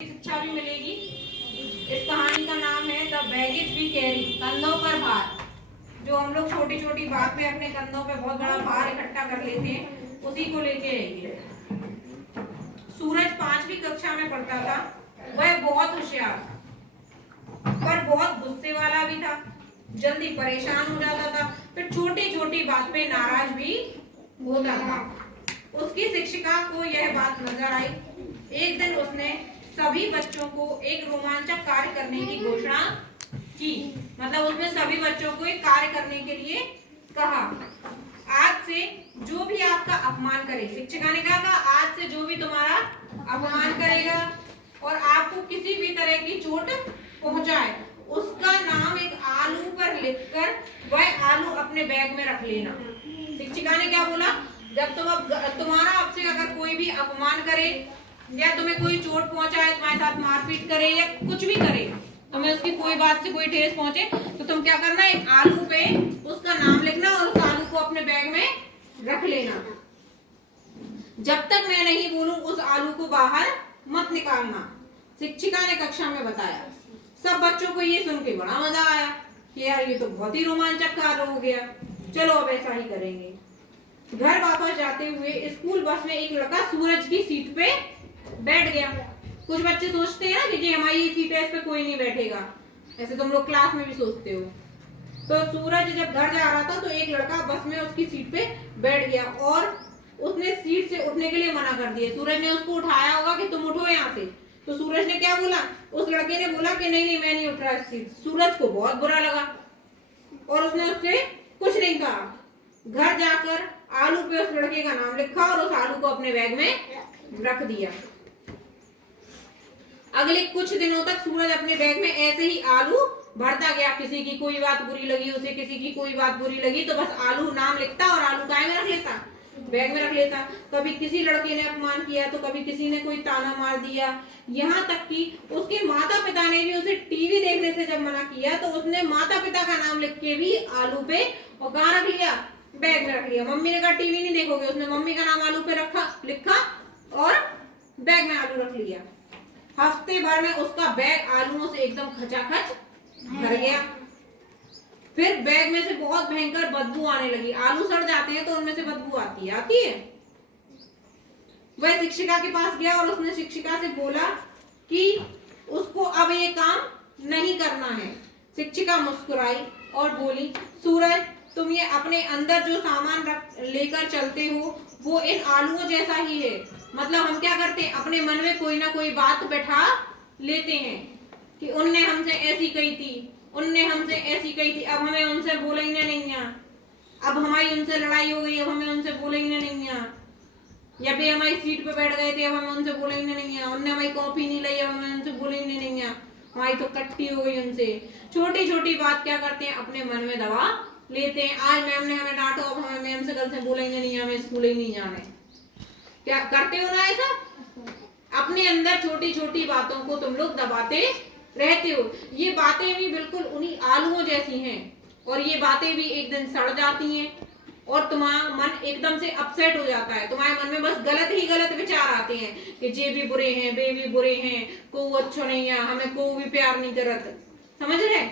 शिक्षा भी मिलेगी। इस कहानी का नाम है द बैगेज वी कैरी, कंधों पर भार। जो हम लोग छोटी छोटी बात पे अपने कंधों पे बहुत बड़ा भार इकट्ठा कर लेते हैं, उसी को लेके रहेंगे। सूरज 5वीं कक्षा में पढ़ता था। वह बहुत होशियार पर बहुत गुस्से वाला भी था। जल्दी परेशान हो जाता था, फिर छोटी छोटी बात पे नाराज भी होता था। उसकी शिक्षिका को यह बात नजर आई। एक दिन उसने सभी बच्चों को एक रोमांचक कार्य करने की घोषणा की। मतलब उसने सभी बच्चों को एक कार्य करने के लिए कहा। आज से जो भी आपका अपमान करे, शिक्षिका ने कहा आज से जो भी तुम्हारा अपमान करेगा और आपको किसी भी तरह की चोट पहुंचाए, उसका नाम एक आलू पर लिखकर वह आलू अपने बैग में रख लेना। शिक्षिका ने क्या बोला, जब तुम्हारा आपसे अगर कोई भी अपमान करे या तुम्हें कोई चोट पहुंचाए, तुम्हारे साथ मारपीट करे या कुछ भी करे, तुम्हें उसकी कोई बात से कोई ठेस पहुंचे, तो तुम क्या करना, एक आलू पे उसका नाम लिखना और उस आलू को अपने बैग में रख लेना। जब तक मैं नहीं बोलूं उस आलू को बाहर मत निकालना, शिक्षिका ने कक्षा में बताया। सब बच्चों को ये सुन के बड़ा मजा आया कि यार ये तो बहुत ही रोमांचक कार्य हो गया, चलो अब ऐसा ही करेंगे। घर वापस जाते हुए स्कूल बस में एक लड़का सूरज की सीट पे बैठ गया। कुछ बच्चे सोचते हैं ना कि हमारी सीट है, इस पे कोई नहीं बैठेगा, ऐसे तुम लोग क्लास में भी सोचते हो। तो सूरज जब घर जा रहा था तो एक लड़का बस में उसकी सीट पे बैठ गया और उसने सीट से उठने के लिए मना कर दिया। सूरज ने उसको उठाया होगा कि तुम उठो यहाँ से, तो सूरज ने क्या बोला, उस लड़के ने बोला कि नहीं नहीं मैं नहीं उठ रहा इस सीट। सूरज को बहुत बुरा लगा और उसने उससे कुछ नहीं कहा। घर जाकर आलू पे उस लड़के का नाम लिखा और उस आलू को अपने बैग में रख दिया। अगले कुछ दिनों तक सूरज अपने बैग में ऐसे ही आलू भरता गया। किसी की कोई बात बुरी लगी उसे, किसी की कोई बात बुरी लगी तो बस आलू नाम लिखता और आलू काय में रख लेता, बैग में रख लेता। कभी किसी लड़के ने अपमान किया तो कभी किसी ने कोई ताना मार दिया। यहाँ तक कि उसके माता पिता ने भी उसे टीवी देखने से जब मना किया तो उसने माता पिता का नाम लिख के भी आलू पे और कहाँ रख लिया, बैग में रख लिया। मम्मी ने कहा टीवी नहीं देखोगे, उसने मम्मी का नाम आलू पे रखा, लिखा और बैग में आलू रख लिया। हफ्ते भर में उसका बैग आलूओं से एकदम खचाखच भर गया। फिर बैग में से बहुत भयंकर बदबू आने लगी। आलू सड़ जाते हैं तो उनमें से बदबू आती है। वह शिक्षिका के पास गया और उसने शिक्षिका से बोला कि उसको अब ये काम नहीं करना है। शिक्षिका मुस्कुराई और बोली, सूरज तुम ये अपने अंदर जो सामान लेकर चलते हो वो इन आलूओं जैसा ही है। मतलब हम क्या करते हैं, अपने मन में कोई ना कोई बात बैठा लेते हैं कि उनने हमसे ऐसी कही थी, उनने हमसे ऐसी कही थी, अब हमें उनसे बोलेंगे नहीं है, अब हमारी उनसे लड़ाई हो गई, अब हमें उनसे बोलेंगे नहीं है, या फिर हमारी सीट पे बैठ गए थे अब हमें उनसे बोलेंगे नहीं है, उनने हमारी कॉपी नहीं लाई अब हमें उनसे बोलेंगे नहीं है, हमारी तो कट्टी हो गई उनसे। छोटी छोटी बात क्या करते हैं, अपने मन में दबा लेते हैं। आज मैम ने हमें डांटो, अब हमें मैम से कल से बोलेंगे नहीं, हमें स्कूल ही नहीं जाना है। क्या करते हो ना ऐसा, अपने अंदर छोटी छोटी बातों को तुम लोग दबाते रहते हो। ये बातें भी बिल्कुल उन्हीं आलूओं जैसी हैं और ये बातें भी एक दिन सड़ जाती हैं और तुम्हारा मन एकदम से अपसेट हो जाता है। तुम्हारे मन में बस गलत ही गलत विचार आते हैं कि जे भी बुरे हैं, बे भी बुरे हैं, को अच्छो नहीं है, हमें को भी प्यार नहीं करत, समझ रहे।